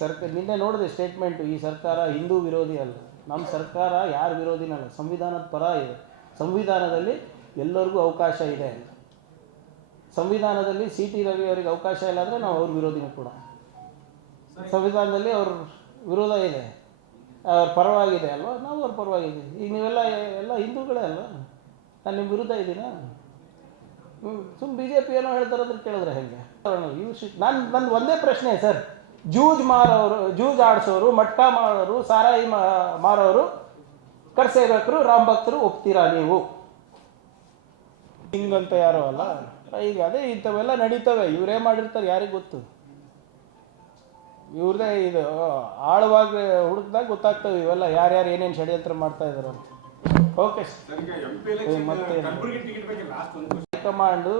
ಸರ್ಕಾರ ನಿನ್ನೆ ನೋಡಿದೆ ಸ್ಟೇಟ್ಮೆಂಟು, ಈ ಸರ್ಕಾರ ಹಿಂದೂ ವಿರೋಧಿ ಅಲ್ಲ, ನಮ್ಮ ಸರ್ಕಾರ ಯಾರ ವಿರೋಧಿನಲ್ಲ, ಸಂವಿಧಾನದ ಪರ ಇದೆ. ಸಂವಿಧಾನದಲ್ಲಿ ಎಲ್ಲರಿಗೂ ಅವಕಾಶ ಇದೆ. ಸಂವಿಧಾನದಲ್ಲಿ ಸಿ ಟಿ ರವಿ ಅವರಿಗೆ ಅವಕಾಶ ಇಲ್ಲ ಅಂದರೆ ನಾವು ಅವ್ರ ವಿರೋಧಿನೂ ಕೂಡ. ಸಂವಿಧಾನದಲ್ಲಿ ಅವ್ರ ವಿರೋಧ ಇದೆ, ಅವ್ರ ಪರವಾಗಿದೆ ಅಲ್ವಾ, ನಾವು ಅವ್ರ ಪರವಾಗಿದೆ. ಈಗ ನೀವೆಲ್ಲ ಎಲ್ಲ ಹಿಂದೂಗಳೇ ಅಲ್ವಾ, ನಾನು ನಿಮ್ಮ ವಿರುದ್ಧ ಇದ್ದೀನಾ? ಸುಮ್ಮನೆ ಬಿ ಜೆ ಪಿ ಏನೋ ಹೇಳ್ತಾರಂದ್ರೆ ಕೇಳಿದ್ರೆ ಹೇಗೆ? ನನ್ನ ಒಂದೇ ಪ್ರಶ್ನೆ ಸರ್, ಜೂಜ್ ಆಡಿಸೋರು, ಮಟ್ಕ ಮಾಡೋರು, ಸಾರಾಯಿ ಮಾರೋರು, ಕರ್ಸೇವಕರು, ರಾಮ್ ಭಕ್ತರು ಒಪ್ತೀರಾ ನೀವು? ಹಿಂಗಂತ ಯಾರೋ ಅಲ್ಲ. ಈಗ ಅದೇ ಇಂಥವೆಲ್ಲ ನಡೀತವೆ, ಇವರೇ ಮಾಡಿರ್ತಾರೆ, ಯಾರಿಗೆ ಗೊತ್ತು? ಇವ್ರದೇ ಇದು ಆಳವಾಗಿ ಹುಡುಕ್ದಾಗ ಗೊತ್ತಾಗ್ತವೆ ಇವೆಲ್ಲ ಯಾರ್ಯಾರು ಏನೇನು ಷಡ್ಯಂತ್ರ ಮಾಡ್ತಾ ಇದಾರೆ ಅಂತ. ಓಕೆ, ಮತ್ತೆ ಹೈಕಮಾಂಡು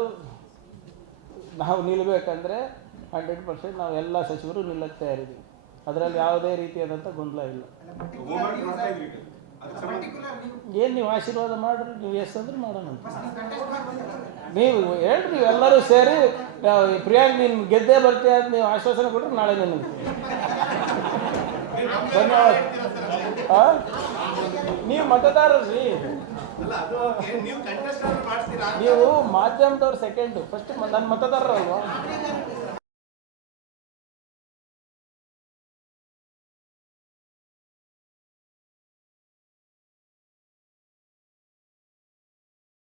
ನಾವು ನಿಲ್ಲಬೇಕಂದ್ರೆ 100% ನಾವು ಎಲ್ಲ ಸಚಿವರು ನಿಲ್ಲಕ್ಕೆ ತಯಾರಿದ್ದೀವಿ. ಅದರಲ್ಲಿ ಯಾವುದೇ ರೀತಿಯಾದಂಥ ಗೊಂದಲ ಇಲ್ಲ. ಏನು ನೀವು ಆಶೀರ್ವಾದ ಮಾಡ್ರಿ, ನೀವು ಎಷ್ಟು ಅಂದ್ರೆ ಮಾಡೋಣ. ನೀವು ಹೇಳ್ರಿ, ಎಲ್ಲರೂ ಸೇರಿ ಪ್ರಿಯಾಂಕ್ ನೀನು ಗೆದ್ದೇ ಬರ್ತೀಯ ಅಂತ ನೀವು ಆಶ್ವಾಸನೆ ಕೊಟ್ಟರೆ ನಾಳೆ ನಿಮಗೆ ಧನ್ಯವಾದ. ನೀವು ಮತದಾರರ್ರಿ, ನೀವು ಮಾಧ್ಯಮದವ್ರು ಸೆಕೆಂಡು, ಫಸ್ಟ್ ನನ್ನ ಮತದಾರರಲ್ವಾ?